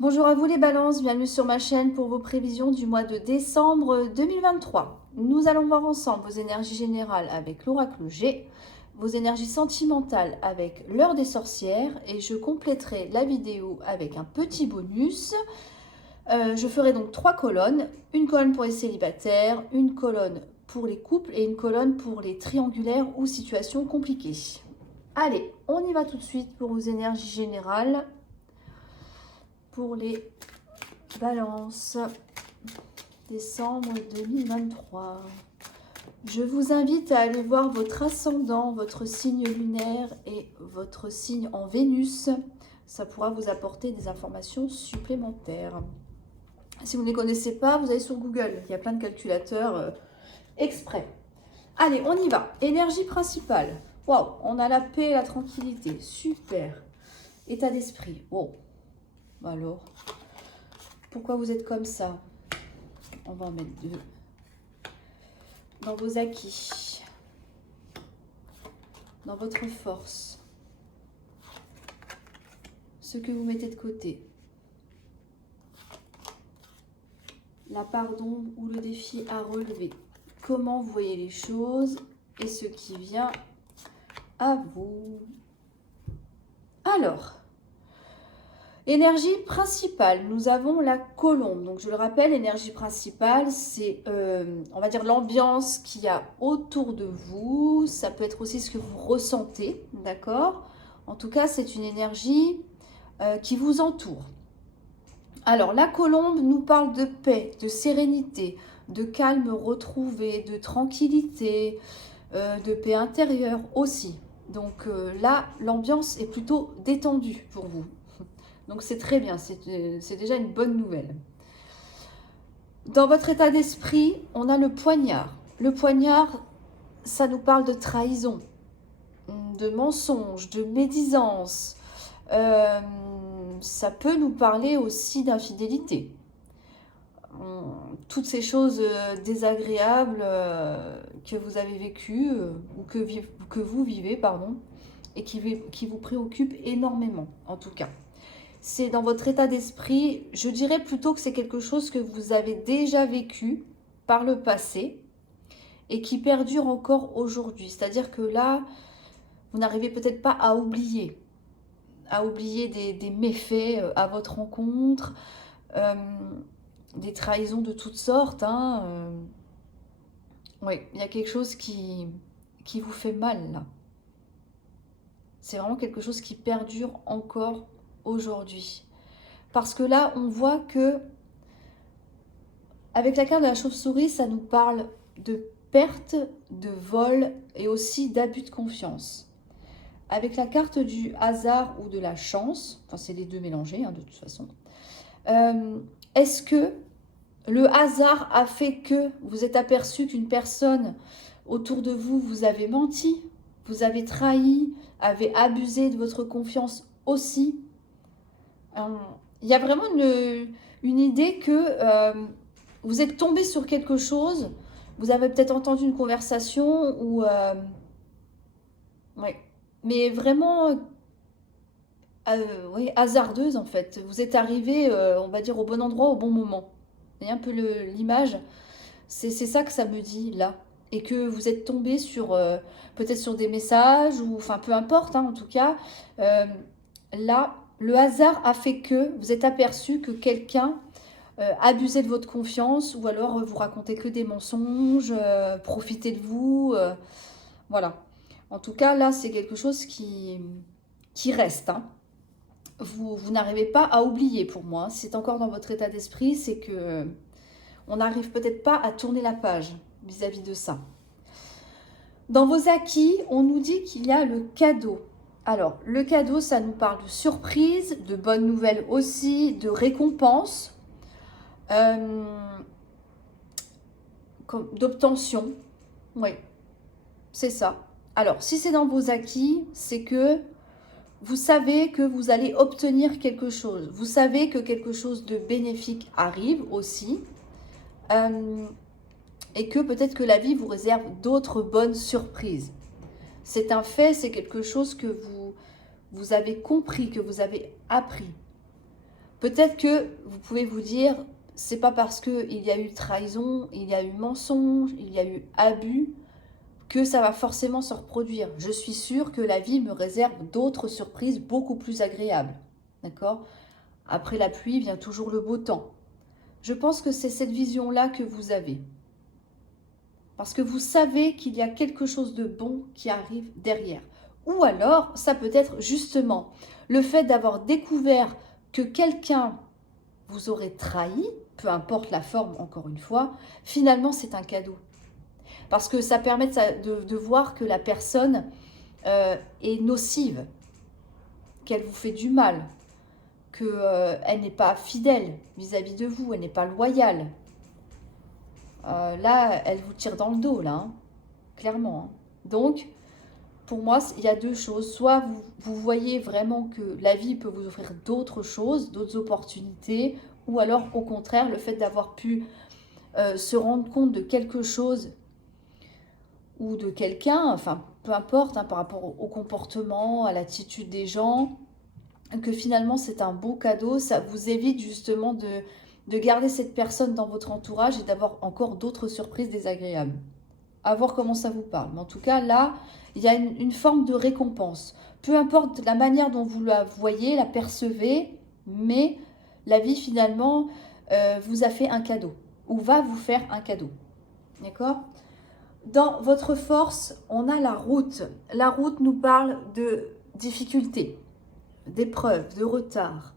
Bonjour à vous les balances, bienvenue sur ma chaîne pour vos prévisions du mois de décembre 2023. Nous allons voir ensemble vos énergies générales avec l'oracle G, vos énergies sentimentales avec l'heure des sorcières et je compléterai la vidéo avec un petit bonus. Je ferai donc 3 colonnes, une colonne pour les célibataires, une colonne pour les couples et une colonne pour les triangulaires ou situations compliquées. Allez, on y va tout de suite pour vos énergies générales. Pour les balances, décembre 2023. Je vous invite à aller voir votre ascendant, votre signe lunaire et votre signe en Vénus. Ça pourra vous apporter des informations supplémentaires. Si vous ne les connaissez pas, vous allez sur Google. Il y a plein de calculateurs exprès. Allez, on y va. Énergie principale. Waouh, on a la paix et la tranquillité. Super. État d'esprit. Wow. Alors, pourquoi vous êtes comme ça? On va en mettre 2. Dans vos acquis, dans votre force, ce que vous mettez de côté, la part d'ombre ou le défi à relever, comment vous voyez les choses et ce qui vient à vous. Alors, énergie principale, nous avons la colombe. Donc, je le rappelle, l'énergie principale, c'est, on va dire, l'ambiance qu'il y a autour de vous. Ça peut être aussi ce que vous ressentez, d'accord? En tout cas, c'est une énergie qui vous entoure. Alors, la colombe nous parle de paix, de sérénité, de calme retrouvé, de tranquillité, de paix intérieure aussi. Donc là, l'ambiance est plutôt détendue pour vous. Donc c'est très bien, c'est déjà une bonne nouvelle. Dans votre état d'esprit, on a le poignard. Le poignard, ça nous parle de trahison, de mensonge, de médisance. Ça peut nous parler aussi d'infidélité. Toutes ces choses désagréables que vous avez vécues ou que vous vivez, pardon, et qui vous préoccupent énormément, en tout cas. C'est dans votre état d'esprit, je dirais plutôt que c'est quelque chose que vous avez déjà vécu par le passé et qui perdure encore aujourd'hui. C'est-à-dire que là, vous n'arrivez peut-être pas à oublier des méfaits à votre rencontre, des trahisons de toutes sortes. Oui, il y a quelque chose qui vous fait mal là. C'est vraiment quelque chose qui perdure encore aujourd'hui. Parce que là, on voit que, avec la carte de la chauve-souris, ça nous parle de perte, de vol et aussi d'abus de confiance. Avec la carte du hasard ou de la chance, enfin c'est les deux mélangés de toute façon, est-ce que le hasard a fait que vous êtes aperçu qu'une personne autour de vous vous avez menti, vous avez trahi, avez abusé de votre confiance aussi? Il y a vraiment une idée que vous êtes tombé sur quelque chose, vous avez peut-être entendu une conversation ou... ouais, mais vraiment oui, hasardeuse en fait. Vous êtes arrivé, on va dire, au bon endroit, au bon moment. Vous voyez un peu l'image? C'est ça que ça me dit là. Et que vous êtes tombé sur, peut-être sur des messages, ou enfin peu importe, en tout cas. Là, le hasard a fait que vous êtes aperçu que quelqu'un abusait de votre confiance, ou alors vous racontez que des mensonges, profitez de vous. Voilà. En tout cas, là, c'est quelque chose qui reste. Vous n'arrivez pas à oublier pour moi. C'est encore dans votre état d'esprit, c'est que on n'arrive peut-être pas à tourner la page vis-à-vis de ça. Dans vos acquis, on nous dit qu'il y a le cadeau. Alors, le cadeau, ça nous parle de surprise, de bonnes nouvelles aussi, de récompense, d'obtention. Oui, c'est ça. Alors, si c'est dans vos acquis, c'est que vous savez que vous allez obtenir quelque chose. Vous savez que quelque chose de bénéfique arrive aussi. Et que peut-être que la vie vous réserve d'autres bonnes surprises. C'est un fait, c'est quelque chose que vous avez compris, que vous avez appris. Peut-être que vous pouvez vous dire, c'est pas parce qu'il y a eu trahison, il y a eu mensonge, il y a eu abus, que ça va forcément se reproduire. Je suis sûre que la vie me réserve d'autres surprises beaucoup plus agréables. D'accord? Après la pluie vient toujours le beau temps. Je pense que c'est cette vision-là que vous avez. Parce que vous savez qu'il y a quelque chose de bon qui arrive derrière. Ou alors, ça peut être justement le fait d'avoir découvert que quelqu'un vous aurait trahi, peu importe la forme, encore une fois, finalement c'est un cadeau. Parce que ça permet de voir que la personne est nocive, qu'elle vous fait du mal, qu'elle n'est pas fidèle vis-à-vis de vous, elle n'est pas loyale. Là, elle vous tire dans le dos, là, hein, clairement. Hein. Donc, pour moi, il y a deux choses. Soit vous voyez vraiment que la vie peut vous offrir d'autres choses, d'autres opportunités, ou alors, au contraire, le fait d'avoir pu se rendre compte de quelque chose ou de quelqu'un, enfin, peu importe, hein, par rapport au comportement, à l'attitude des gens, que finalement, c'est un beau cadeau. Ça vous évite justement de garder cette personne dans votre entourage et d'avoir encore d'autres surprises désagréables. À voir comment ça vous parle. Mais en tout cas, là, il y a une forme de récompense. Peu importe la manière dont vous la voyez, la percevez, mais la vie, finalement, vous a fait un cadeau ou va vous faire un cadeau. D'accord? Dans votre force, on a la route. La route nous parle de difficultés, d'épreuves, de retard.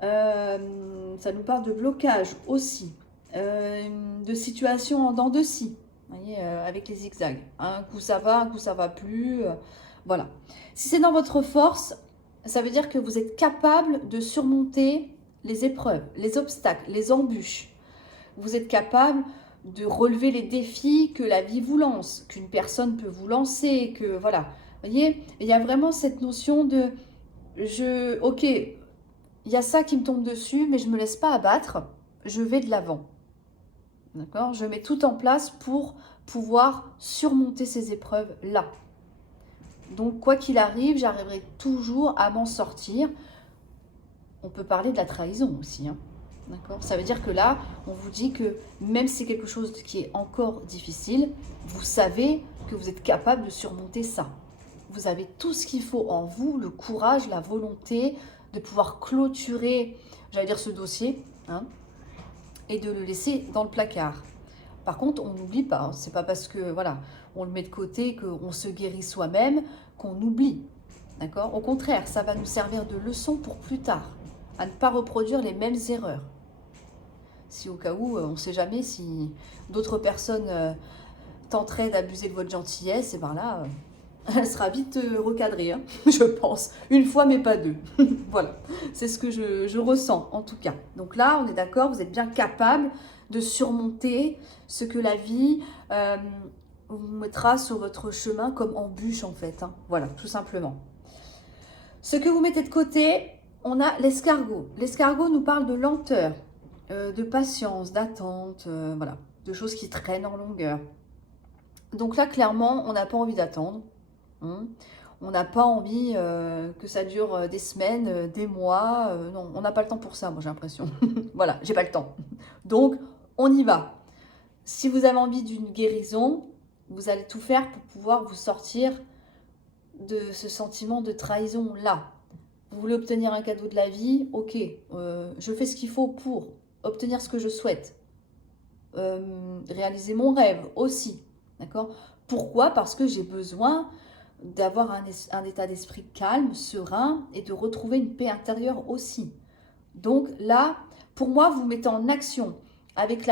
Ça nous parle de blocage aussi, de situations en dents de scie. Vous voyez, avec les zigzags. Un coup ça va plus. Voilà. Si c'est dans votre force, ça veut dire que vous êtes capable de surmonter les épreuves, les obstacles, les embûches. Vous êtes capable de relever les défis que la vie vous lance, qu'une personne peut vous lancer, que voilà. Vous voyez, il y a vraiment cette notion de ok, il y a ça qui me tombe dessus, mais je ne me laisse pas abattre, je vais de l'avant. D'accord? Je mets tout en place pour pouvoir surmonter ces épreuves-là. Donc, quoi qu'il arrive, j'arriverai toujours à m'en sortir. On peut parler de la trahison aussi. Hein. D'accord? Ça veut dire que là, on vous dit que même si c'est quelque chose qui est encore difficile, vous savez que vous êtes capable de surmonter ça. Vous avez tout ce qu'il faut en vous, le courage, la volonté de pouvoir clôturer, j'allais dire ce dossier, hein, et de le laisser dans le placard. Par contre, on n'oublie pas. Hein. C'est pas parce que voilà, on le met de côté qu'on se guérit soi-même qu'on oublie. D'accord? Au contraire, ça va nous servir de leçon pour plus tard, à ne pas reproduire les mêmes erreurs. Si au cas où, on ne sait jamais si d'autres personnes tenteraient d'abuser de votre gentillesse, et bien là, elle sera vite recadrée, hein, je pense. Une fois, mais pas deux. Voilà, c'est ce que je ressens, en tout cas. Donc là, on est d'accord, vous êtes bien capable de surmonter ce que la vie vous mettra sur votre chemin comme embûche, en fait. Hein. Voilà, tout simplement. Ce que vous mettez de côté, on a l'escargot. L'escargot nous parle de lenteur, de patience, d'attente, voilà, de choses qui traînent en longueur. Donc là, clairement, on n'a pas envie d'attendre. Hein. On n'a pas envie que ça dure des semaines, des mois. Non, on n'a pas le temps pour ça, moi j'ai l'impression. Voilà, j'ai pas le temps. Donc, on y va. Si vous avez envie d'une guérison, vous allez tout faire pour pouvoir vous sortir de ce sentiment de trahison-là. Vous voulez obtenir un cadeau de la vie, ok, je fais ce qu'il faut pour obtenir ce que je souhaite. Réaliser mon rêve aussi, d'accord? Pourquoi? Parce que j'ai besoin d'avoir un état d'esprit calme, serein et de retrouver une paix intérieure aussi. Donc là, pour moi, vous mettez en action avec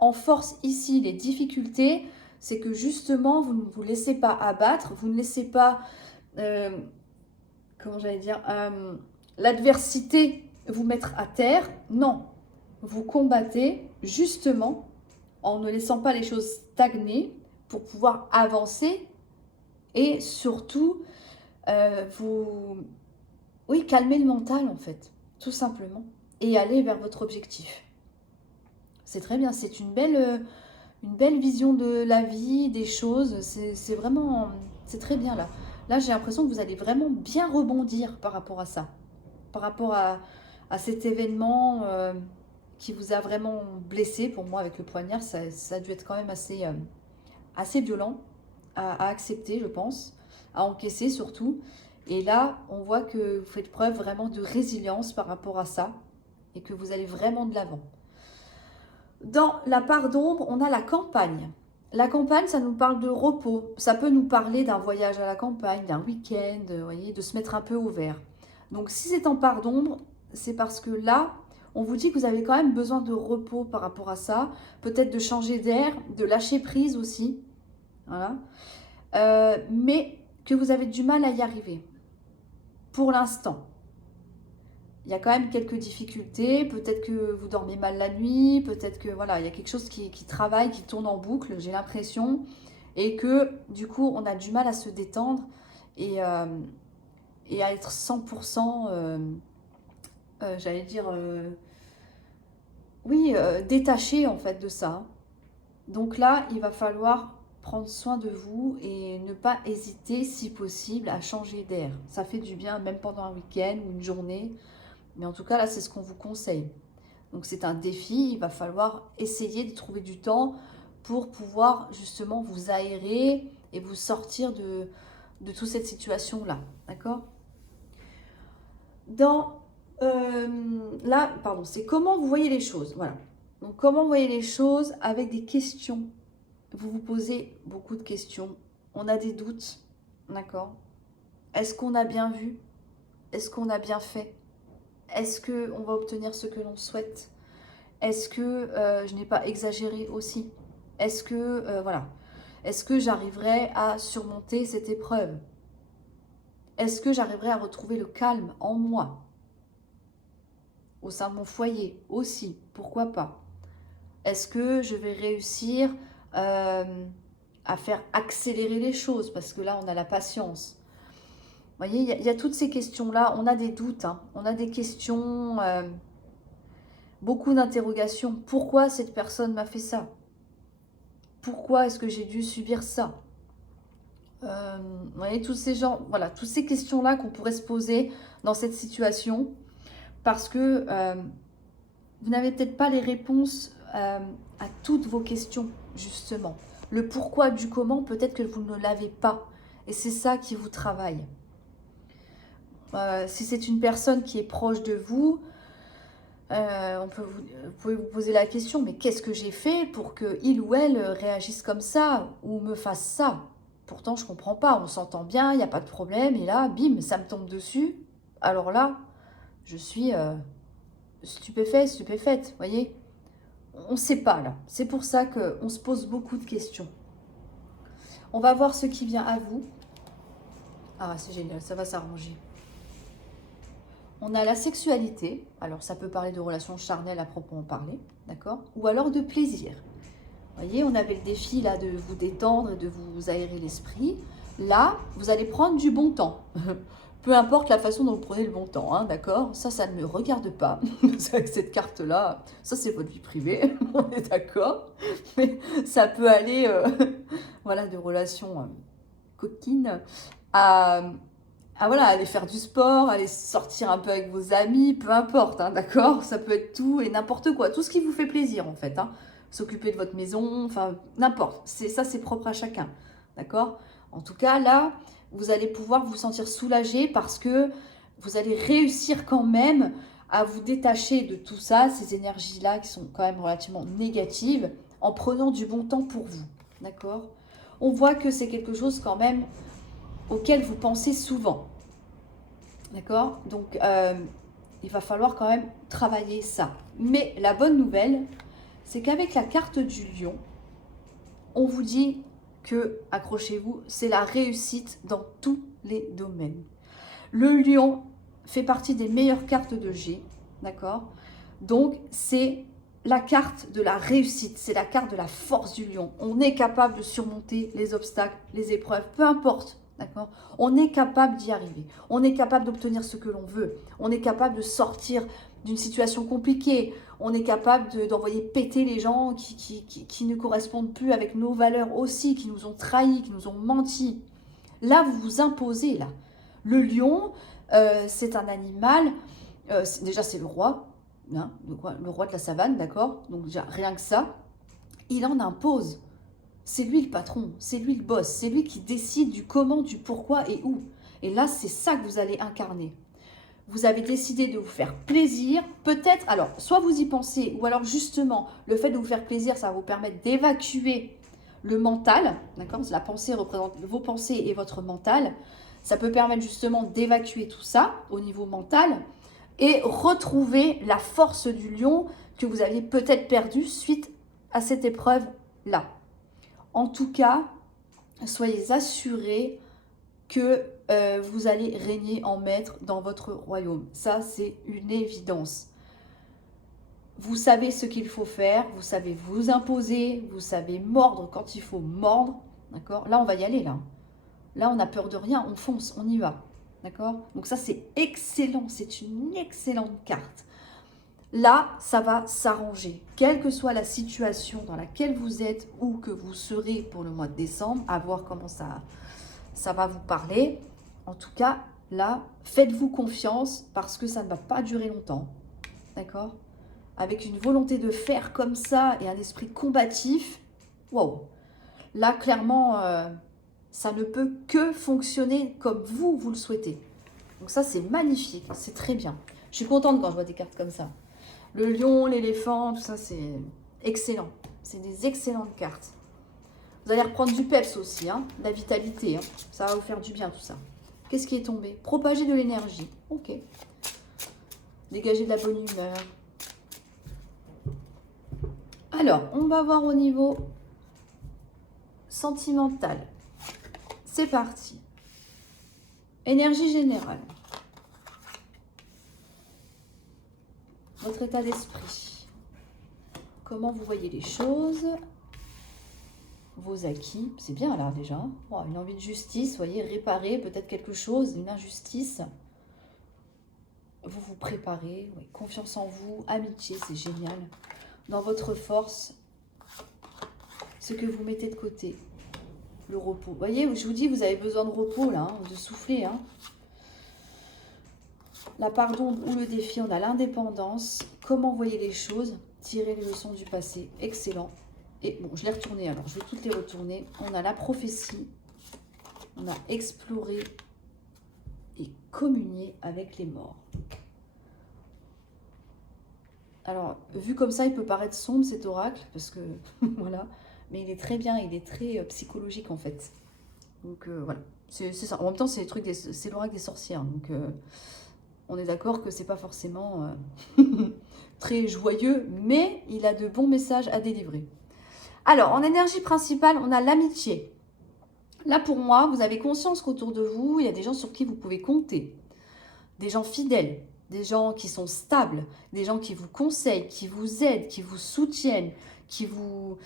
en force ici les difficultés, c'est que justement, vous ne vous laissez pas abattre, vous ne laissez pas, comment j'allais dire, l'adversité vous mettre à terre. Non, vous combattez justement en ne laissant pas les choses stagner pour pouvoir avancer et surtout oui, calmer le mental en fait, tout simplement, et aller vers votre objectif. C'est très bien, c'est une belle vision de la vie, des choses, c'est vraiment, c'est très bien là. Là, j'ai l'impression que vous allez vraiment bien rebondir par rapport à ça, par rapport à à cet événement qui vous a vraiment blessé. Pour moi, avec le poignard, ça a dû être quand même assez violent à accepter, je pense, à encaisser surtout. Et là, on voit que vous faites preuve vraiment de résilience par rapport à ça et que vous allez vraiment de l'avant. Dans la part d'ombre, on a la campagne. La campagne, ça nous parle de repos. Ça peut nous parler d'un voyage à la campagne, d'un week-end, vous voyez, de se mettre un peu au vert. Donc si c'est en part d'ombre, c'est parce que là, on vous dit que vous avez quand même besoin de repos par rapport à ça. Peut-être de changer d'air, de lâcher prise aussi. Voilà. Mais que vous avez du mal à y arriver. Pour l'instant. Il y a quand même quelques difficultés, peut-être que vous dormez mal la nuit, peut-être que voilà, il y a quelque chose qui travaille, qui tourne en boucle, j'ai l'impression, et que du coup, on a du mal à se détendre et à être 100%, j'allais dire, oui, détaché en fait de ça. Donc là, il va falloir prendre soin de vous et ne pas hésiter, si possible, à changer d'air. Ça fait du bien, même pendant un week-end ou une journée. Mais en tout cas, là, c'est ce qu'on vous conseille. Donc, c'est un défi. Il va falloir essayer de trouver du temps pour pouvoir justement vous aérer et vous sortir de toute cette situation-là. D'accord? Là, pardon, c'est comment vous voyez les choses. Voilà. Donc, comment vous voyez les choses avec des questions. Vous vous posez beaucoup de questions. On a des doutes. D'accord? Est-ce qu'on a bien vu? Est-ce qu'on a bien fait? Est-ce qu'on va obtenir ce que l'on souhaite? Est-ce que je n'ai pas exagéré aussi? Est-ce que, voilà, est-ce que j'arriverai à surmonter cette épreuve? Est-ce que j'arriverai à retrouver le calme en moi? Au sein de mon foyer aussi, pourquoi pas? Est-ce que je vais réussir à faire accélérer les choses? Parce que là, on a la patience. Vous voyez, il y a toutes ces questions-là. On a des doutes, hein. On a des questions, beaucoup d'interrogations. Pourquoi cette personne m'a fait ça? Pourquoi est-ce que j'ai dû subir ça? Vous voyez, tous ces gens, voilà, toutes ces questions-là qu'on pourrait se poser dans cette situation, parce que vous n'avez peut-être pas les réponses à toutes vos questions, justement. Le pourquoi du comment, peut-être que vous ne l'avez pas. Et c'est ça qui vous travaille. Si c'est une personne qui est proche de vous, vous pouvez vous poser la question, mais qu'est-ce que j'ai fait pour qu'il ou elle réagisse comme ça ou me fasse ça? Pourtant, je ne comprends pas, on s'entend bien, il n'y a pas de problème, et là, bim, ça me tombe dessus. Alors là, je suis stupéfaite, vous voyez? On ne sait pas, là. C'est pour ça qu'on se pose beaucoup de questions. On va voir ce qui vient à vous. Ah, c'est génial, ça va s'arranger. On a la sexualité, alors ça peut parler de relations charnelles à proprement parler, d'accord? Ou alors de plaisir. Vous voyez, on avait le défi là de vous détendre et de vous aérer l'esprit. Là, vous allez prendre du bon temps. Peu importe la façon dont vous prenez le bon temps, hein, d'accord? Ça ne me regarde pas. Cette carte-là, ça c'est votre vie privée, on est d'accord? Mais ça peut aller, voilà, de relations coquines à voilà, aller faire du sport, aller sortir un peu avec vos amis, peu importe, hein, d'accord? Ça peut être tout et n'importe quoi, tout ce qui vous fait plaisir en fait, hein. S'occuper de votre maison, enfin n'importe, ça c'est propre à chacun, d'accord? En tout cas là, vous allez pouvoir vous sentir soulagé parce que vous allez réussir quand même à vous détacher de tout ça, ces énergies-là qui sont quand même relativement négatives, en prenant du bon temps pour vous, d'accord? On voit que c'est quelque chose quand même auquel vous pensez souvent. D'accord? Donc, il va falloir quand même travailler ça. Mais la bonne nouvelle, c'est qu'avec la carte du lion, on vous dit que, accrochez-vous, c'est la réussite dans tous les domaines. Le lion fait partie des meilleures cartes de G, d'accord? Donc, c'est la carte de la réussite, c'est la carte de la force du lion. On est capable de surmonter les obstacles, les épreuves, peu importe. D'accord? On est capable d'y arriver. On est capable d'obtenir ce que l'on veut. On est capable de sortir d'une situation compliquée. On est capable d'envoyer péter les gens qui ne correspondent plus avec nos valeurs aussi, qui nous ont trahis, qui nous ont menti. Là, vous vous imposez, là. Le lion, c'est un animal Déjà, c'est le roi, hein, le roi de la savane, d'accord? Donc déjà, rien que ça, il en impose. C'est lui le patron, c'est lui le boss, c'est lui qui décide du comment, du pourquoi et où. Et là, c'est ça que vous allez incarner. Vous avez décidé de vous faire plaisir, peut-être, alors, soit vous y pensez, ou alors justement, le fait de vous faire plaisir, ça va vous permettre d'évacuer le mental, d'accord? La pensée représente vos pensées et votre mental. Ça peut permettre justement d'évacuer tout ça au niveau mental et retrouver la force du lion que vous aviez peut-être perdue suite à cette épreuve-là. En tout cas, soyez assurés que vous allez régner en maître dans votre royaume. Ça, c'est une évidence. Vous savez ce qu'il faut faire, vous savez vous imposer, vous savez mordre quand il faut mordre. D'accord? Là, on va y aller, là. Là, on n'a peur de rien, on fonce, on y va. D'accord? Donc ça, c'est excellent, c'est une excellente carte. Là, ça va s'arranger. Quelle que soit la situation dans laquelle vous êtes ou que vous serez pour le mois de décembre, à voir comment ça va vous parler. En tout cas, là, faites-vous confiance parce que ça ne va pas durer longtemps. D'accord? Avec une volonté de faire comme ça et un esprit combatif, wow. Là, clairement, ça ne peut que fonctionner comme vous le souhaitez. Donc ça, c'est magnifique, c'est très bien. Je suis contente quand je vois des cartes comme ça. Le lion, l'éléphant, tout ça, c'est excellent. C'est des excellentes cartes. Vous allez reprendre du peps aussi, hein, de la vitalité. Hein. Ça va vous faire du bien tout ça. Qu'est-ce qui est tombé? Propager de l'énergie. Ok. Dégager de la bonne humeur. Alors, on va voir au niveau sentimental. C'est parti. Énergie générale. Votre état d'esprit. Comment vous voyez les choses? Vos acquis. C'est bien là déjà. Oh, une envie de justice, vous voyez, réparer peut-être quelque chose, une injustice. Vous vous préparez, oui, confiance en vous, amitié, c'est génial. Dans votre force, ce que vous mettez de côté, le repos. Vous voyez, je vous dis, vous avez besoin de repos là, hein, de souffler. Hein. La pardon ou le défi, on a l'indépendance. Comment voyez les choses? Tirer les leçons du passé, excellent. Et bon, je l'ai retourné alors, je vais toutes les retourner. On a la prophétie, on a exploré et communier avec les morts. Alors, vu comme ça, il peut paraître sombre cet oracle, parce que, voilà, mais il est très bien, il est très psychologique en fait. Donc, voilà, c'est ça. En même temps, c'est l'oracle des sorcières, donc on est d'accord que c'est pas forcément très joyeux, mais il a de bons messages à délivrer. Alors, en énergie principale, on a l'amitié. Là, pour moi, vous avez conscience qu'autour de vous, il y a des gens sur qui vous pouvez compter, des gens fidèles, des gens qui sont stables, des gens qui vous conseillent, qui vous aident, qui vous soutiennent, qui vous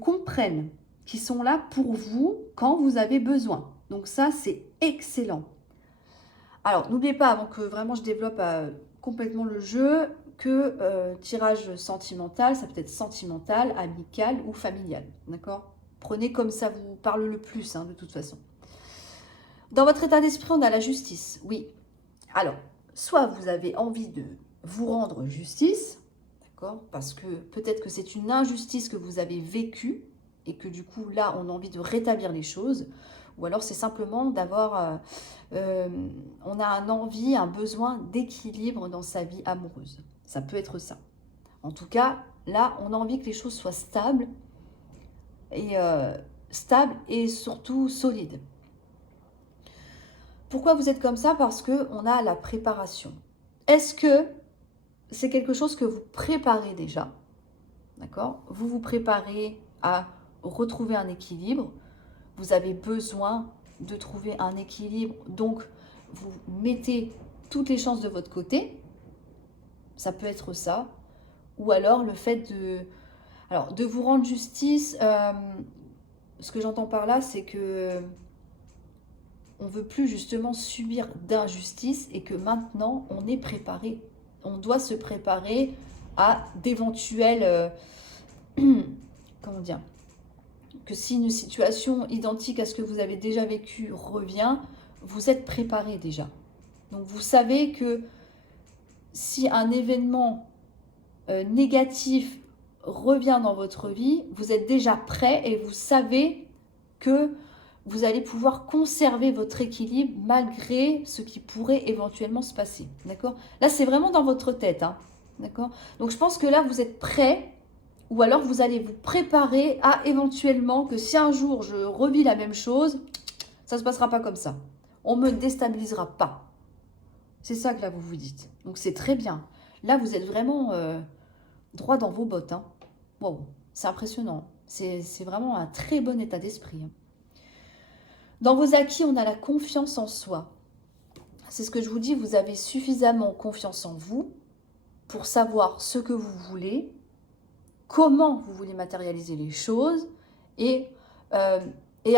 comprennent, qui sont là pour vous quand vous avez besoin. Donc ça, c'est excellent. Alors, n'oubliez pas, avant que vraiment je développe complètement le jeu, que tirage sentimental, ça peut être sentimental, amical ou familial. D'accord? Prenez comme ça vous parle le plus, hein, de toute façon. Dans votre état d'esprit, on a la justice. Oui. Alors, soit vous avez envie de vous rendre justice, d'accord? Parce que peut-être que c'est une injustice que vous avez vécue et que du coup, là, on a envie de rétablir les choses. Ou alors, c'est simplement d'avoir... on a un envie, un besoin d'équilibre dans sa vie amoureuse. Ça peut être ça. En tout cas, là, on a envie que les choses soient stables et surtout solides. Pourquoi vous êtes comme ça? Parce qu'on a la préparation. Est-ce que c'est quelque chose que vous préparez déjà? D'accord? Vous vous préparez à retrouver un équilibre. Vous avez besoin de trouver un équilibre. Donc, vous mettez toutes les chances de votre côté. Ça peut être ça. Ou alors le fait de vous rendre justice. Ce que j'entends par là, c'est que on ne veut plus justement subir d'injustice et que maintenant, on est préparé. On doit se préparer à d'éventuels... comment dire? Que si une situation identique à ce que vous avez déjà vécu revient, vous êtes préparé déjà. Donc vous savez que si un événement négatif revient dans votre vie, vous êtes déjà prêt et vous savez que vous allez pouvoir conserver votre équilibre malgré ce qui pourrait éventuellement se passer. D'accord? Là, c'est vraiment dans votre tête. Hein, d'accord? Donc, je pense que là, vous êtes prêt, ou alors vous allez vous préparer à éventuellement que si un jour je revis la même chose, ça ne se passera pas comme ça. On ne me déstabilisera pas. C'est ça que là, vous vous dites. Donc, c'est très bien. Là, vous êtes vraiment droit dans vos bottes. Hein. Wow, c'est impressionnant. C'est vraiment un très bon état d'esprit. Hein. Dans vos acquis, on a la confiance en soi. C'est ce que je vous dis, vous avez suffisamment confiance en vous pour savoir ce que vous voulez, comment vous voulez matérialiser les choses et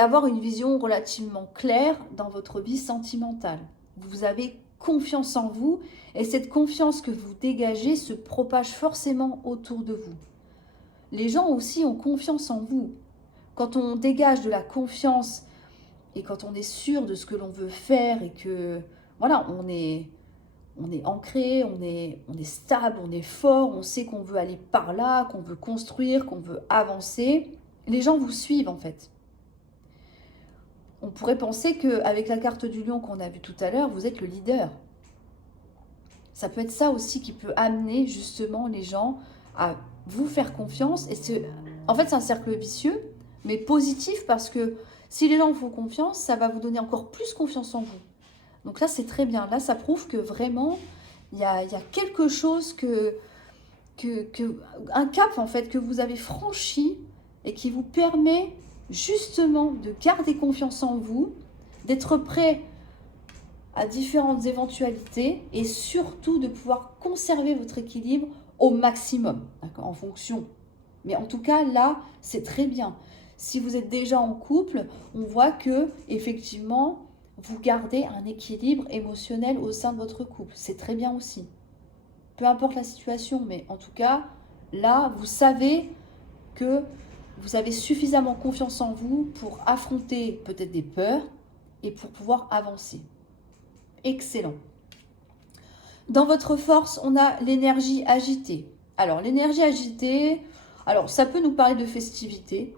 avoir une vision relativement claire dans votre vie sentimentale. Vous avez confiance en vous et cette confiance que vous dégagez se propage forcément autour de vous. Les gens aussi ont confiance en vous. Quand on dégage de la confiance et quand on est sûr de ce que l'on veut faire et que voilà, on est ancré, on est stable, on est fort, on sait qu'on veut aller par là, qu'on veut construire, qu'on veut avancer, les gens vous suivent en fait. On pourrait penser qu'avec la carte du lion qu'on a vue tout à l'heure, vous êtes le leader. Ça peut être ça aussi qui peut amener justement les gens à vous faire confiance. Et en fait, c'est un cercle vicieux, mais positif parce que si les gens vous font confiance, ça va vous donner encore plus confiance en vous. Donc là, c'est très bien. Là, ça prouve que vraiment, il y a quelque chose un cap en fait que vous avez franchi et qui vous permet justement de garder confiance en vous, d'être prêt à différentes éventualités et surtout de pouvoir conserver votre équilibre au maximum, en fonction. Mais en tout cas, là, c'est très bien. Si vous êtes déjà en couple, on voit que effectivement, vous gardez un équilibre émotionnel au sein de votre couple. C'est très bien aussi. Peu importe la situation, mais en tout cas, là, vous savez que vous avez suffisamment confiance en vous pour affronter peut-être des peurs et pour pouvoir avancer. Excellent. Dans votre force, on a l'énergie agitée. Alors, l'énergie agitée, alors ça peut nous parler de festivité.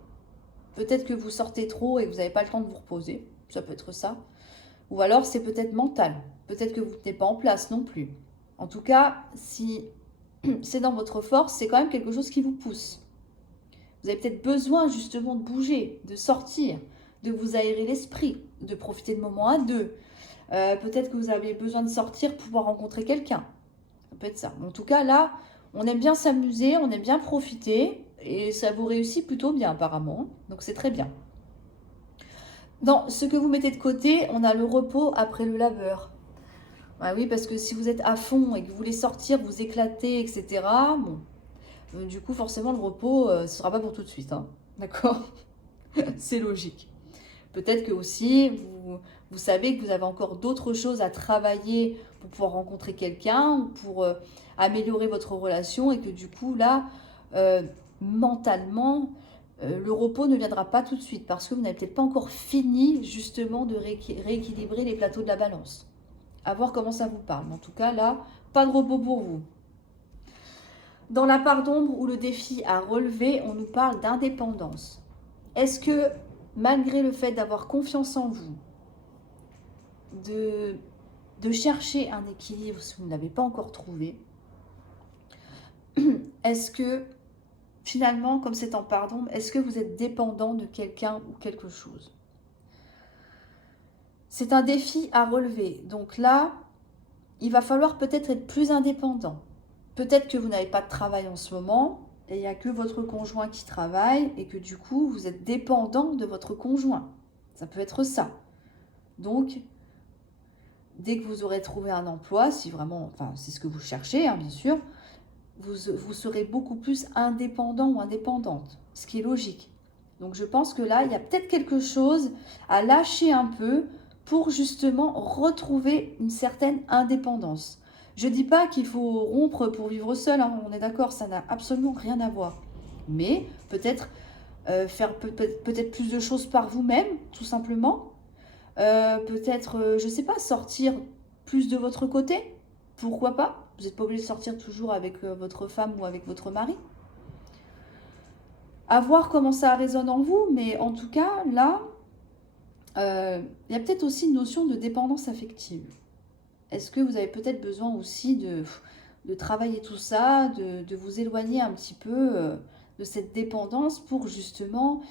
Peut-être que vous sortez trop et que vous n'avez pas le temps de vous reposer. Ça peut être ça. Ou alors, c'est peut-être mental. Peut-être que vous n'êtes pas en place non plus. En tout cas, si c'est dans votre force, c'est quand même quelque chose qui vous pousse. Vous avez peut-être besoin justement de bouger, de sortir, de vous aérer l'esprit, de profiter de moments à deux. Peut-être que vous avez besoin de sortir pour pouvoir rencontrer quelqu'un. Ça peut être ça. En tout cas, là, on aime bien s'amuser, on aime bien profiter. Et ça vous réussit plutôt bien apparemment. Donc c'est très bien. Dans ce que vous mettez de côté, on a le repos après le labeur. Ah oui, parce que si vous êtes à fond et que vous voulez sortir, vous éclater, etc., bon, du coup, forcément, le repos, ce ne sera pas pour tout de suite. Hein. D'accord? C'est logique. Peut-être que aussi, vous savez que vous avez encore d'autres choses à travailler pour pouvoir rencontrer quelqu'un ou pour améliorer votre relation et que du coup, là, mentalement, le repos ne viendra pas tout de suite parce que vous n'avez peut-être pas encore fini justement de rééquilibrer les plateaux de la balance. À voir comment ça vous parle. En tout cas, là, pas de repos pour vous. Dans la part d'ombre ou le défi à relever, on nous parle d'indépendance. Est-ce que, malgré le fait d'avoir confiance en vous, de chercher un équilibre si vous ne l'avez pas encore trouvé, est-ce que, finalement, comme c'est en part d'ombre, est-ce que vous êtes dépendant de quelqu'un ou quelque chose? C'est un défi à relever. Donc là, il va falloir peut-être être plus indépendant. Peut-être que vous n'avez pas de travail en ce moment et il n'y a que votre conjoint qui travaille et que du coup, vous êtes dépendant de votre conjoint. Ça peut être ça. Donc, dès que vous aurez trouvé un emploi, si vraiment, enfin, c'est ce que vous cherchez, hein, bien sûr, vous serez beaucoup plus indépendant ou indépendante, ce qui est logique. Donc, je pense que là, il y a peut-être quelque chose à lâcher un peu pour justement retrouver une certaine indépendance. Je ne dis pas qu'il faut rompre pour vivre seul, hein, on est d'accord, ça n'a absolument rien à voir. Mais peut-être faire peut-être plus de choses par vous-même, tout simplement. Peut-être, je ne sais pas, sortir plus de votre côté, pourquoi pas. Vous n'êtes pas obligé de sortir toujours avec votre femme ou avec votre mari. À voir comment ça résonne en vous, mais en tout cas, là, il y a peut-être aussi une notion de dépendance affective. Est-ce que vous avez peut-être besoin aussi de travailler tout ça, de vous éloigner un petit peu de cette dépendance pour justement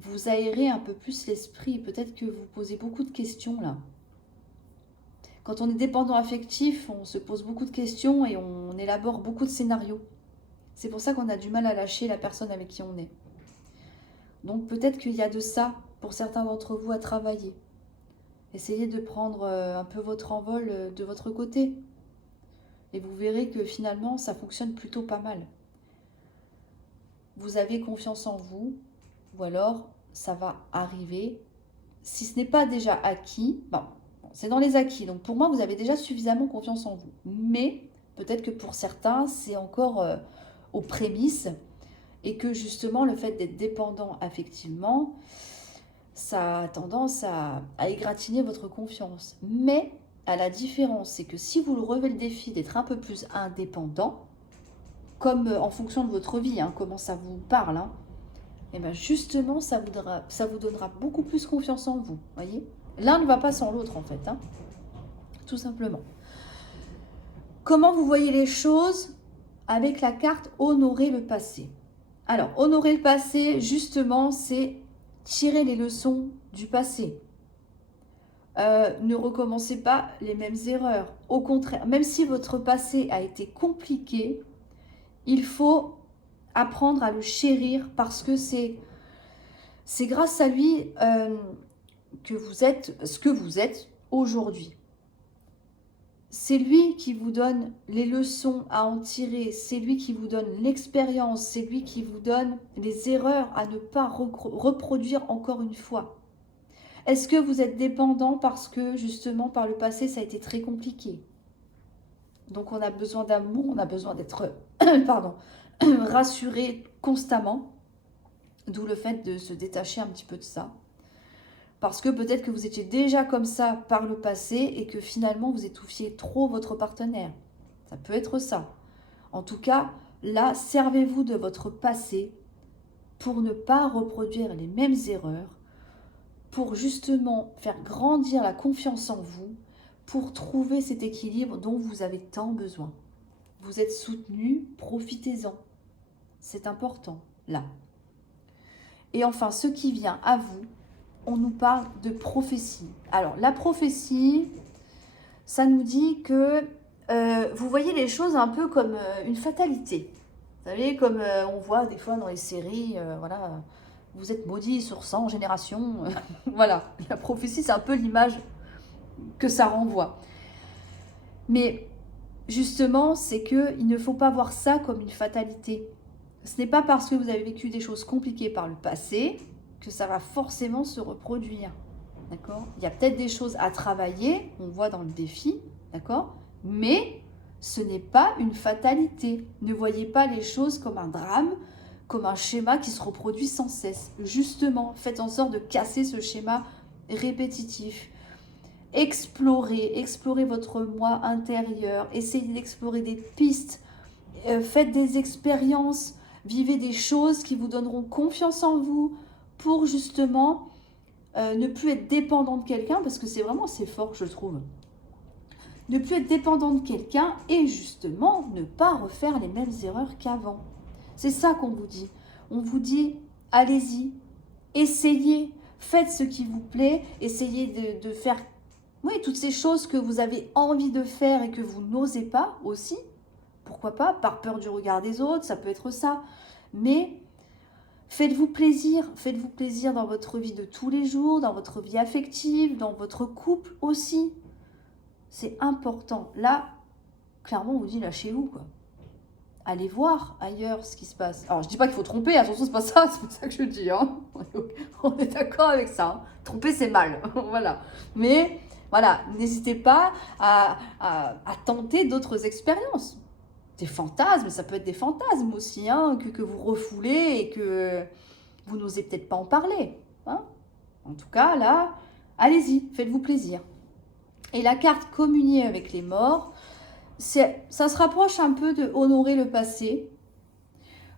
vous aérer un peu plus l'esprit? Peut-être que vous posez beaucoup de questions là. Quand on est dépendant affectif, on se pose beaucoup de questions et on élabore beaucoup de scénarios. C'est pour ça qu'on a du mal à lâcher la personne avec qui on est. Donc peut-être qu'il y a de ça pour certains d'entre vous à travailler. Essayez de prendre un peu votre envol de votre côté. Et vous verrez que finalement, ça fonctionne plutôt pas mal. Vous avez confiance en vous, ou alors ça va arriver. Si ce n'est pas déjà acquis, bon, c'est dans les acquis. Donc pour moi, vous avez déjà suffisamment confiance en vous. Mais peut-être que pour certains, c'est encore aux prémices. Et que justement, le fait d'être dépendant affectivement, ça a tendance à égratigner votre confiance. Mais à la différence, c'est que si vous relevez le défi d'être un peu plus indépendant, comme en fonction de votre vie, hein, comment ça vous parle, hein, et bien justement, ça vous donnera beaucoup plus confiance en vous. Voyez, l'un ne va pas sans l'autre en fait, hein, tout simplement. Comment vous voyez les choses avec la carte honorer le passé? Alors, honorer le passé, justement, c'est tirer les leçons du passé. Ne recommencez pas les mêmes erreurs. Au contraire, même si votre passé a été compliqué, il faut apprendre à le chérir parce que c'est grâce à lui que vous êtes ce que vous êtes aujourd'hui. C'est lui qui vous donne les leçons à en tirer, c'est lui qui vous donne l'expérience, c'est lui qui vous donne les erreurs à ne pas reproduire encore une fois. Est-ce que vous êtes dépendant parce que justement par le passé ça a été très compliqué? Donc on a besoin d'amour, on a besoin d'être pardon, rassuré constamment, d'où le fait de se détacher un petit peu de ça. Parce que peut-être que vous étiez déjà comme ça par le passé et que finalement vous étouffiez trop votre partenaire. Ça peut être ça. En tout cas, là, servez-vous de votre passé pour ne pas reproduire les mêmes erreurs, pour justement faire grandir la confiance en vous, pour trouver cet équilibre dont vous avez tant besoin. Vous êtes soutenu, profitez-en. C'est important, là. Et enfin, ce qui vient à vous, on nous parle de prophétie. Alors, la prophétie, ça nous dit que vous voyez les choses un peu comme une fatalité. Vous savez, comme on voit des fois dans les séries, voilà, vous êtes maudit sur 100 générations. Voilà, la prophétie, c'est un peu l'image que ça renvoie. Mais justement, c'est qu'il ne faut pas voir ça comme une fatalité. Ce n'est pas parce que vous avez vécu des choses compliquées par le passé que ça va forcément se reproduire, d'accord? Il y a peut-être des choses à travailler, on voit dans le défi, d'accord? Mais ce n'est pas une fatalité. Ne voyez pas les choses comme un drame, comme un schéma qui se reproduit sans cesse. Justement, faites en sorte de casser ce schéma répétitif. Explorez votre moi intérieur, essayez d'explorer des pistes, faites des expériences, vivez des choses qui vous donneront confiance en vous, pour justement ne plus être dépendant de quelqu'un, parce que c'est fort, je trouve. Ne plus être dépendant de quelqu'un et justement ne pas refaire les mêmes erreurs qu'avant. C'est ça qu'on vous dit. On vous dit, allez-y, essayez, faites ce qui vous plaît, essayez de faire toutes ces choses que vous avez envie de faire et que vous n'osez pas aussi. Pourquoi pas, par peur du regard des autres, ça peut être ça. Mais faites-vous plaisir dans votre vie de tous les jours, dans votre vie affective, dans votre couple aussi. C'est important. Là, clairement, on vous dit lâchez-vous, quoi. Allez voir ailleurs ce qui se passe. Alors, je dis pas qu'il faut tromper, attention, c'est pas ça, c'est pas ça que je dis. Hein. On est d'accord avec ça. Hein. Tromper, c'est mal. Voilà. Mais, voilà, n'hésitez pas à tenter d'autres expériences. Des fantasmes, ça peut être des fantasmes aussi, hein, que vous refoulez et que vous n'osez peut-être pas en parler. Hein. En tout cas, là, allez-y, faites-vous plaisir. Et la carte communier avec les morts, ça se rapproche un peu de honorer le passé.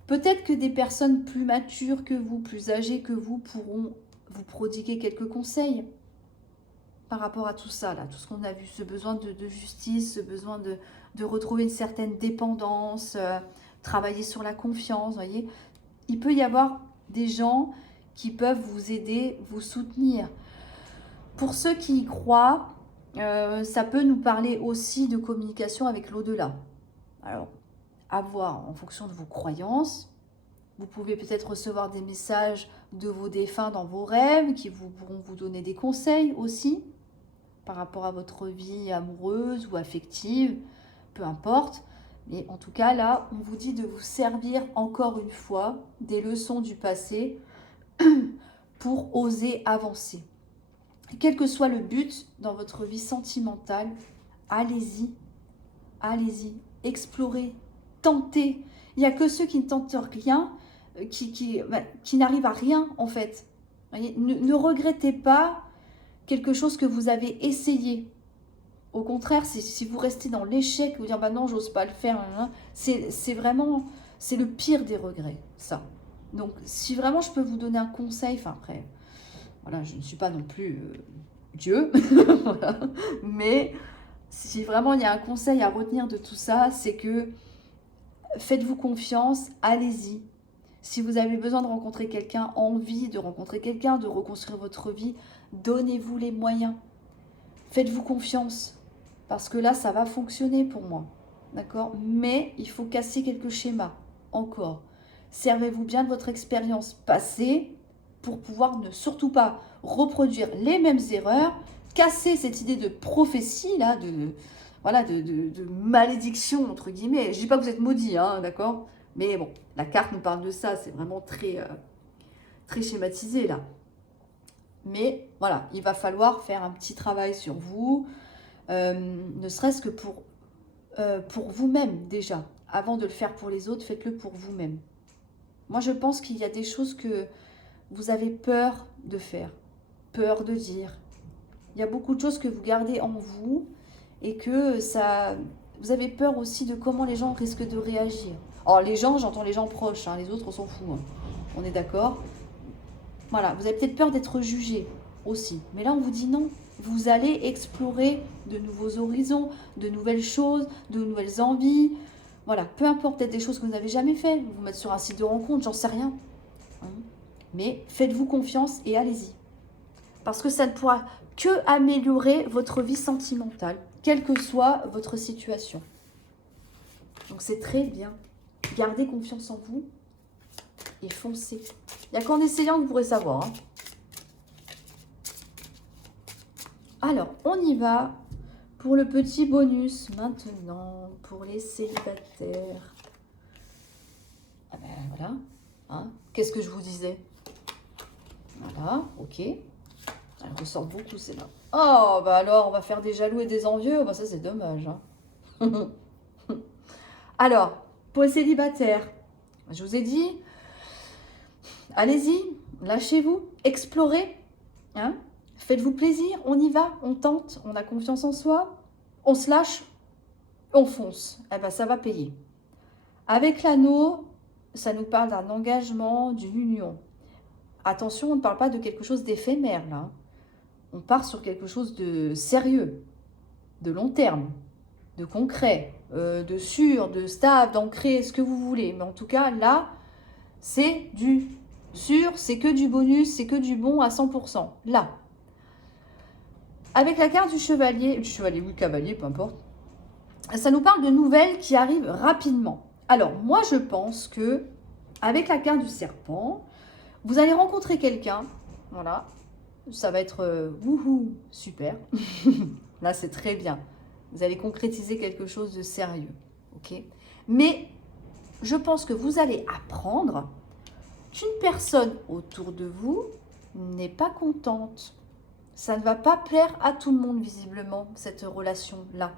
Peut-être que des personnes plus matures que vous, plus âgées que vous, pourront vous prodiguer quelques conseils par rapport à tout ça, là, tout ce qu'on a vu, ce besoin de justice, ce besoin de retrouver une certaine dépendance, travailler sur la confiance, vous voyez. Il peut y avoir des gens qui peuvent vous aider, vous soutenir. Pour ceux qui y croient, ça peut nous parler aussi de communication avec l'au-delà. Alors, à voir en fonction de vos croyances. Vous pouvez peut-être recevoir des messages de vos défunts dans vos rêves qui pourront vous donner des conseils aussi par rapport à votre vie amoureuse ou affective, peu importe. Mais en tout cas, là, on vous dit de vous servir encore une fois des leçons du passé pour oser avancer. Quel que soit le but dans votre vie sentimentale, allez-y, allez-y, explorez, tentez. Il n'y a que ceux qui ne tentent rien, qui n'arrivent à rien en fait. Voyez, ne regrettez pas quelque chose que vous avez essayé. Au contraire, si vous restez dans l'échec, vous dire bah non, j'ose pas le faire, c'est vraiment, c'est le pire des regrets, ça. Donc, si vraiment je peux vous donner un conseil, enfin après, voilà, je ne suis pas non plus Dieu, voilà. Mais si vraiment il y a un conseil à retenir de tout ça, c'est que faites-vous confiance, allez-y. Si vous avez besoin de rencontrer quelqu'un, envie de rencontrer quelqu'un, de reconstruire votre vie, donnez-vous les moyens. Faites-vous confiance, parce que là, ça va fonctionner pour moi. D'accord? Mais il faut casser quelques schémas, encore. Servez-vous bien de votre expérience passée pour pouvoir ne surtout pas reproduire les mêmes erreurs, casser cette idée de prophétie, là, voilà, de malédiction, entre guillemets. Je ne dis pas que vous êtes maudit, hein, d'accord? Mais bon, la carte nous parle de ça, c'est vraiment très, très schématisé, là. Mais voilà, il va falloir faire un petit travail sur vous, ne serait-ce que pour vous-même déjà. Avant de le faire pour les autres, faites-le pour vous-même. Moi, je pense qu'il y a des choses que vous avez peur de faire, peur de dire. Il y a beaucoup de choses que vous gardez en vous et que ça, vous avez peur aussi de comment les gens risquent de réagir. Alors les gens, j'entends les gens proches, hein, les autres on s'en fout, hein. On est d'accord. Voilà, vous avez peut-être peur d'être jugé aussi. Mais là on vous dit non, vous allez explorer de nouveaux horizons, de nouvelles choses, de nouvelles envies. Voilà, peu importe, peut-être des choses que vous n'avez jamais fait, vous mettre sur un site de rencontre, j'en sais rien. Hein. Mais faites-vous confiance et allez-y. Parce que ça ne pourra que améliorer votre vie sentimentale, quelle que soit votre situation. Donc c'est très bien. Gardez confiance en vous et foncez. Il n'y a qu'en essayant que vous pourrez savoir. Hein. Alors, on y va pour le petit bonus maintenant, pour les célibataires. Ah ben voilà. Hein. Qu'est-ce que je vous disais? Voilà, ok. Elle ressort beaucoup, celle-là. Oh, bah alors, on va faire des jaloux et des envieux. Bah ça, c'est dommage. Hein. Alors, pour les célibataires, je vous ai dit, allez-y, lâchez-vous, explorez. Hein, faites-vous plaisir, on y va, on tente, on a confiance en soi, on se lâche, on fonce. Eh ben, ça va payer. Avec l'anneau, ça nous parle d'un engagement, d'une union. Attention, on ne parle pas de quelque chose d'éphémère, là. On part sur quelque chose de sérieux, de long terme, de concret, de sûr, de stable, d'ancré, ce que vous voulez. Mais en tout cas, là, c'est du sûr, c'est que du bonus, c'est que du bon à 100%. Là. Avec la carte du chevalier ou cavalier, peu importe, ça nous parle de nouvelles qui arrivent rapidement. Alors, moi, je pense que avec la carte du serpent, vous allez rencontrer quelqu'un, voilà, ça va être wouhou, super. Là, c'est très bien. Vous allez concrétiser quelque chose de sérieux, ok? Mais je pense que vous allez apprendre qu'une personne autour de vous n'est pas contente. Ça ne va pas plaire à tout le monde, visiblement, cette relation-là.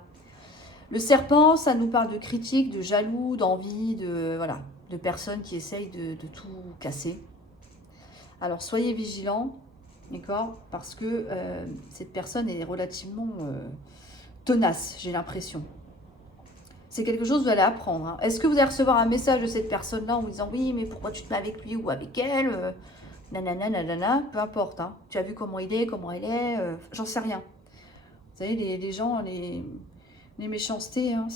Le serpent, ça nous parle de critiques, de jaloux, d'envie, voilà, de personnes qui essayent de tout casser. Alors, soyez vigilants. D'accord? Parce que cette personne est relativement tenace, j'ai l'impression. C'est quelque chose que vous allez apprendre. Hein. Est-ce que vous allez recevoir un message de cette personne-là en vous disant oui, mais pourquoi tu te mets avec lui ou avec elle nanana, nanana, peu importe. Hein. Tu as vu comment il est, comment elle est, j'en sais rien. Vous savez, les gens, les méchancetés, hein,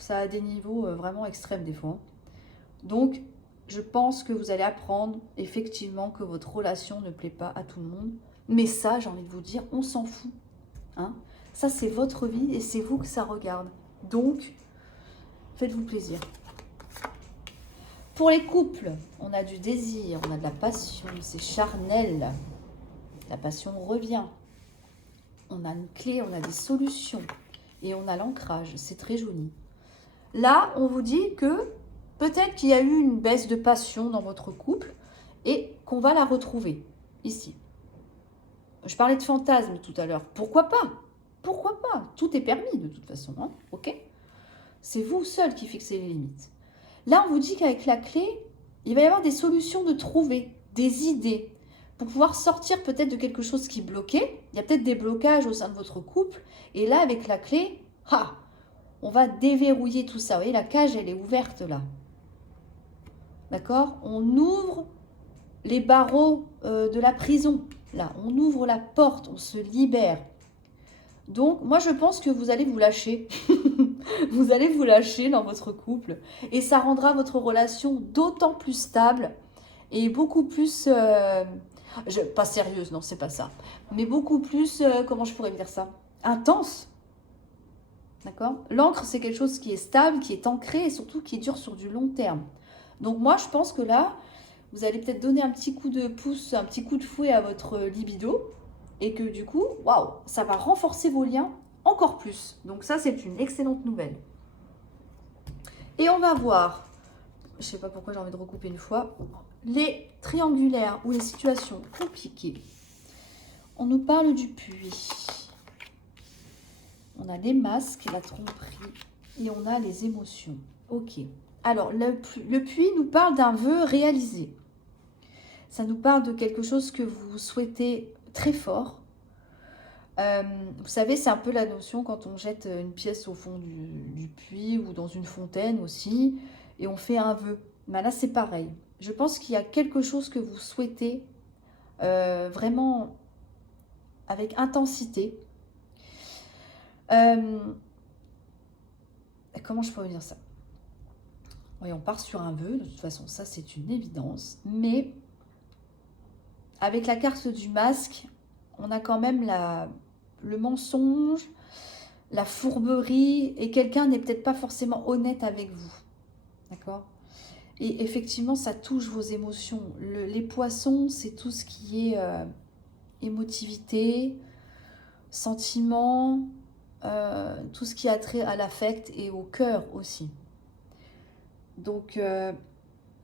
ça a des niveaux vraiment extrêmes des fois. Hein. Donc, je pense que vous allez apprendre effectivement que votre relation ne plaît pas à tout le monde. Mais ça, j'ai envie de vous dire, on s'en fout. Hein. Ça, c'est votre vie et c'est vous que ça regarde. Donc, faites-vous plaisir. Pour les couples, on a du désir, on a de la passion, c'est charnel. La passion revient. On a une clé, on a des solutions. Et on a l'ancrage, c'est très joli. Là, on vous dit que peut-être qu'il y a eu une baisse de passion dans votre couple et qu'on va la retrouver ici. Je parlais de fantasme tout à l'heure. Pourquoi pas? Pourquoi pas? Tout est permis de toute façon, hein, ok? C'est vous seul qui fixez les limites. Là, on vous dit qu'avec la clé, il va y avoir des solutions de trouver, des idées, pour pouvoir sortir peut-être de quelque chose qui bloquait. Il y a peut-être des blocages au sein de votre couple. Et là, avec la clé, on va déverrouiller tout ça. Vous voyez, la cage, elle est ouverte là. D'accord? On ouvre les barreaux de la prison. Là, on ouvre la porte, on se libère. Donc, moi, je pense que vous allez vous lâcher. Vous allez vous lâcher dans votre couple. Et ça rendra votre relation d'autant plus stable et beaucoup plus... pas sérieuse, non, c'est pas ça. Mais beaucoup plus, comment je pourrais dire ça? Intense. D'accord? L'encre, c'est quelque chose qui est stable, qui est ancré et surtout qui dure sur du long terme. Donc moi, je pense que là, vous allez peut-être donner un petit coup de pouce, un petit coup de fouet à votre libido et que du coup, waouh, ça va renforcer vos liens encore plus. Donc ça, c'est une excellente nouvelle. Et on va voir, je sais pas pourquoi j'ai envie de recouper une fois, les triangulaires ou les situations compliquées. On nous parle du puits. On a les masques, la tromperie et on a les émotions. Ok. Alors, le puits nous parle d'un vœu réalisé. Ça nous parle de quelque chose que vous souhaitez très fort. Vous savez, c'est un peu la notion quand on jette une pièce au fond du puits ou dans une fontaine aussi, et on fait un vœu. Mais là, c'est pareil. Je pense qu'il y a quelque chose que vous souhaitez vraiment avec intensité. Comment je peux vous dire ça? Oui, on part sur un vœu, de toute façon, ça c'est une évidence. Mais avec la carte du masque, on a quand même le mensonge, la fourberie, et quelqu'un n'est peut-être pas forcément honnête avec vous. D'accord? Et effectivement, ça touche vos émotions. Les poissons, c'est tout ce qui est émotivité, sentiment, tout ce qui a trait à l'affect et au cœur aussi. Donc,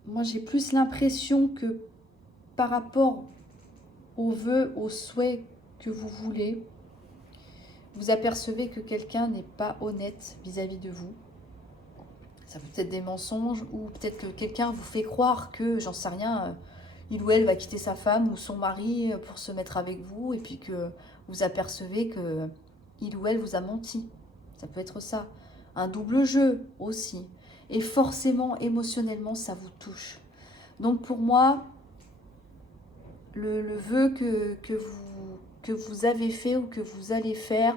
moi, j'ai plus l'impression que par rapport aux vœux, aux souhaits que vous voulez, vous apercevez que quelqu'un n'est pas honnête vis-à-vis de vous. Ça peut être des mensonges ou peut-être que quelqu'un vous fait croire que, j'en sais rien, il ou elle va quitter sa femme ou son mari pour se mettre avec vous et puis que vous apercevez que il ou elle vous a menti. Ça peut être ça. Un double jeu aussi. Et forcément, émotionnellement, ça vous touche. Donc pour moi, le vœu que vous avez fait ou que vous allez faire,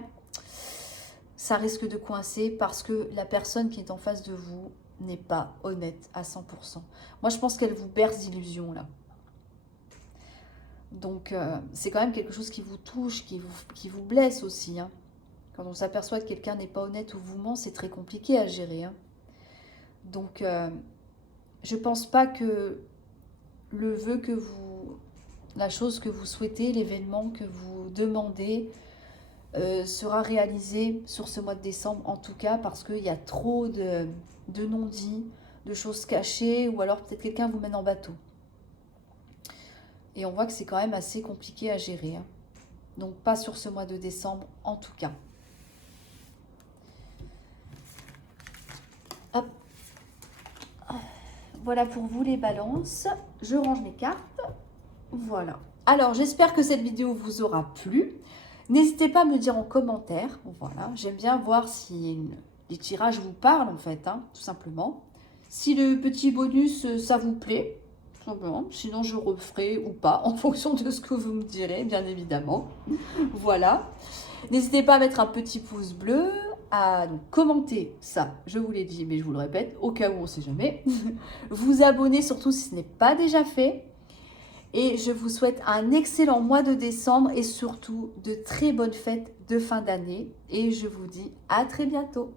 ça risque de coincer parce que la personne qui est en face de vous n'est pas honnête à 100%. Moi, je pense qu'elle vous berce d'illusions là. Donc, c'est quand même quelque chose qui vous touche, qui vous blesse aussi. Hein. Quand on s'aperçoit que quelqu'un n'est pas honnête ou vous ment, c'est très compliqué à gérer. Hein. Donc, je ne pense pas que le vœu que vous... La chose que vous souhaitez, l'événement que vous demandez sera réalisé sur ce mois de décembre, en tout cas, parce qu'il y a trop de non-dits, de choses cachées, ou alors peut-être quelqu'un vous mène en bateau. Et on voit que c'est quand même assez compliqué à gérer. Hein. Donc pas sur ce mois de décembre, en tout cas. Hop. Voilà pour vous les balances. Je range mes cartes. Voilà. Alors, j'espère que cette vidéo vous aura plu. N'hésitez pas à me dire en commentaire. Voilà, j'aime bien voir si les tirages vous parlent, en fait, hein, tout simplement. Si le petit bonus, ça vous plaît, tout simplement. Sinon, je referai ou pas, en fonction de ce que vous me direz, bien évidemment. Voilà. N'hésitez pas à mettre un petit pouce bleu, à donc, commenter, ça, je vous l'ai dit, mais je vous le répète, au cas où on ne sait jamais. Vous abonner, surtout si ce n'est pas déjà fait. Et je vous souhaite un excellent mois de décembre et surtout de très bonnes fêtes de fin d'année. Et je vous dis à très bientôt.